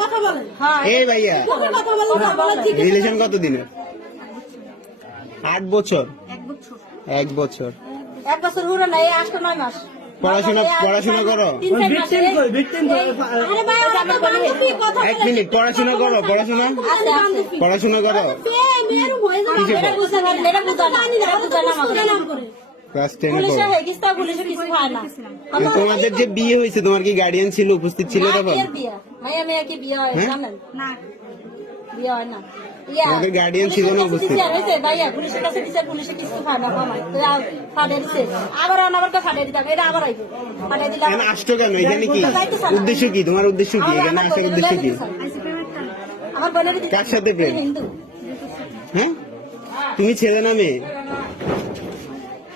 কথা বলেন। হ্যাঁ এই ভাইয়া। রিলেশন কত দিনের আট বছর। এক বছর। এক বছর। এক বছর হলো না এই নয় মাস। পড়াশোনা পড়াশোনা করো। এক মিনিট পড়াশোনা করো পড়াশোনা? আছে, আছে। পড়াশোনা করো। তোমাদের যে বিয়ে হয়েছে তোমার কি গার্ডিয়ান ছিল উপস্থিত ছিল তখন? বিয়ে। মাইয়া মেয়ে কি বিয়ে হয়? বিয়ে না। ইয়া, guardian ছিল না উপস্থিত? হয়েছে, ভাইয়া, পুলিশের কাছে বিচার, পুলিশে কিছু না, মামাই। তো দিছে। আবার দিতাম, এটা আবার আইবো। ফাটিয়ে দিলে এখানে আবার- কেন এখানে কি উদ্দেশ্য কি তোমার উদ্দেশ্য কি আমার- এখানে আসার উদ্দেশ্য কি আমার বোনের কার সাথে প্রেম? হ্যাঁ তুমি ছেলে না মেয়ে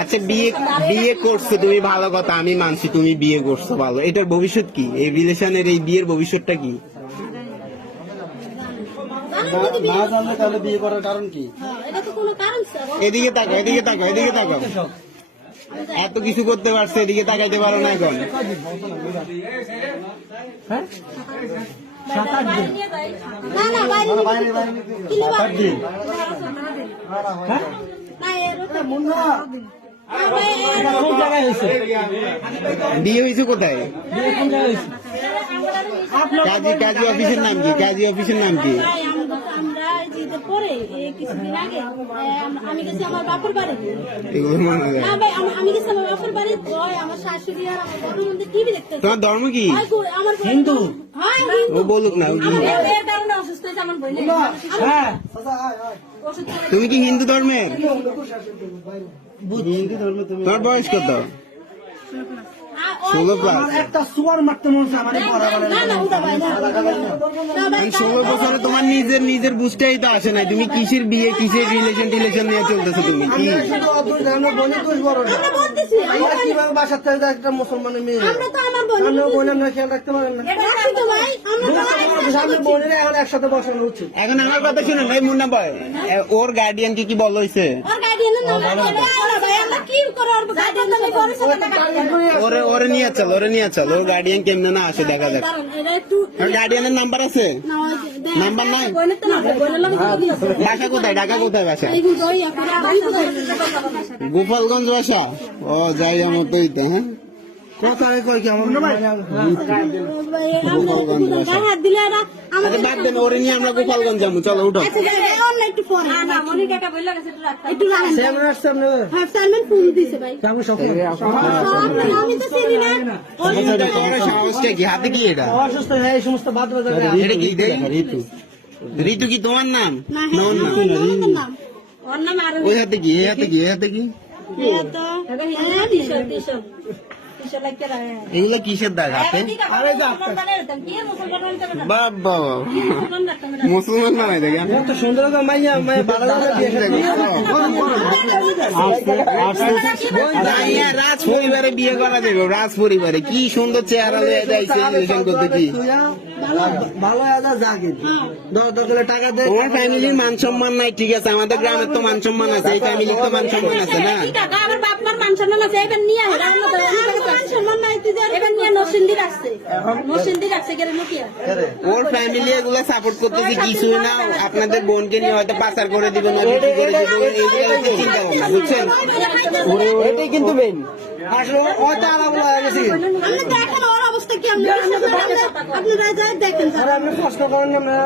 আচ্ছা বিয়ে বিয়ে করছ, তুমি ভালো কথা, আমি মানছি, তুমি বিয়ে করছ, ভালো এটার ভবিষ্যৎ কি এই রিলেশনের এই বিয়ের ভবিষ্যৎটা কি হ্যাঁ। এদিকে এদিকে এদিকে এত কিছু করতে পারছ, এদিকে তাকাইতে পারো না এখন যাই। না, না, বাইরে দিন। বিয়ে হয়েছে কোথায়? কাজী কাজী অফিসের নাম কি? কাজী অফিসের নাম কি ভাই, আমরা তো- আমরা এই যে ঈদের পরে, কিছুদিন আগে, আমি গেছি আমার বাপের বাড়ি। এগুলো হয়। না ভাই আমি গেছি আমার বাপের বাড়ি ওই আমার শাশুড়ি আর আমার বড় বোনদের টিভি দেখতেছে তোমার ধর্ম কি? আমার হিন্দু। হ্যাঁ হিন্দু। ও বলুক না। কি? খেয়ে তুমি কি হিন্দু ধর্মের তোমার বয়স কত? ষোলো প্লাস একটা সুয়ার মারতে মনে আমার ষোলো বছরে তোমার নিজের নিজের বুঝতেই তো আসে নাই। তুমি কিসের বিয়ে কিসের রিলেশন টিলেশন নিয়ে চলতেছো তুমি? কি? একটা মুসলমানের মেয়ে? এখন একসাথে বসানো উচিত। এখন আমার কথা শুনুন ভাই মুন্না ভাই ওর গার্ডিয়ান কি কি বল হয়েছে ওর ওর নিয়ে চল ওরে নিয়ে চল। ওর গার্ডিয়ান কেমনে না আসে দেখা যাক। গার্ডিয়ানের নাম্বার আছে? নাম্বার নাই? ঢাকা কোথায়? ঢাকা কোথায় বাসা? গোপালগঞ্জ বাসা? ও যাই আমার তো হ্যাঁ? কোথায় কই কি আমার হাত দিলে আমাদের বাদ দেন ওরে নিয়ে আমরা গোপালগঞ্জ যাব। চলো উঠো। আচ্ছা একটু পরে। না, না, মনিকা একটা বলল গেছে, একটু রাখতে। একটু রাখেন চেয়ারম্যান আসছে আপনাদের হ্যাঁ চেয়ারম্যান ফোন দিছে ভাই। কেমন সব? আপনার- আমি তো চিনি না। আচ্ছা, তোমার সাহসটা কি? হাতে কি এটা? অসুস্থ হয়ে এই সমস্ত বাদ বাজার এটা কি ঋতু ঋতু। কি তোমার নাম? না নাম? হ্যাঁ ওর আরও ওই হাতে কি? এই হাতে কি? এই হাতে কি? হ্যাঁ তো হ্যাঁ। এগুলো কিসের দাগ হাতে? বাবা মুসলমান রাখতাম এটা? বানাই দেখেন এত সুন্দর মাইয়া মাইয়া ভালো ভালো বিয়ে রাজ পরিবারে বিয়ে করা যাবে রাজ পরিবারে কি সুন্দর চেহারা হয়ে যাইছে রিলেশন করতে কি ভালো আদা জাগে টাকা দেয় তোমার ফ্যামিলির মান সম্মান নাই ঠিক আছে আমাদের গ্রামের তো মান সম্মান আছে এই ফ্যামিলির তো মান সম্মান আছে না আমার বাপ মার মান সম্মান আছে। এবার নিয়ে ফ্যামিলি এগুলো সাপোর্ট করতেছে কিছু না। আপনাদের বোনকে নিয়ে হয়তো পাচার করে দিবেন চিন্তা ভাবনা বুঝছেন? এটাই কিন্তু মেন আসলে হয়তো আলাপ হয়ে গেছি। আপনারা যাই দেখেন আপনি কষ্ট করেন না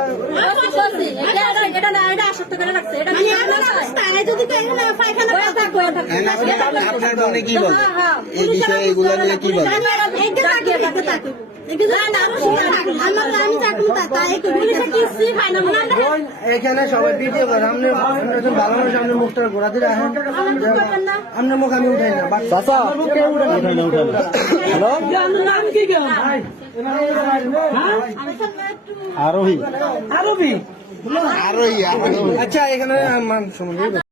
এখানে সবাই ভিডিও করে। আপনি ভালো মানুষ আপনি মুখটা ঘোরা দিয়ে হ্যাঁ? আপনার মুখ আমি উঠাই না আরোহী। আরোহী। আচ্ছা এখানে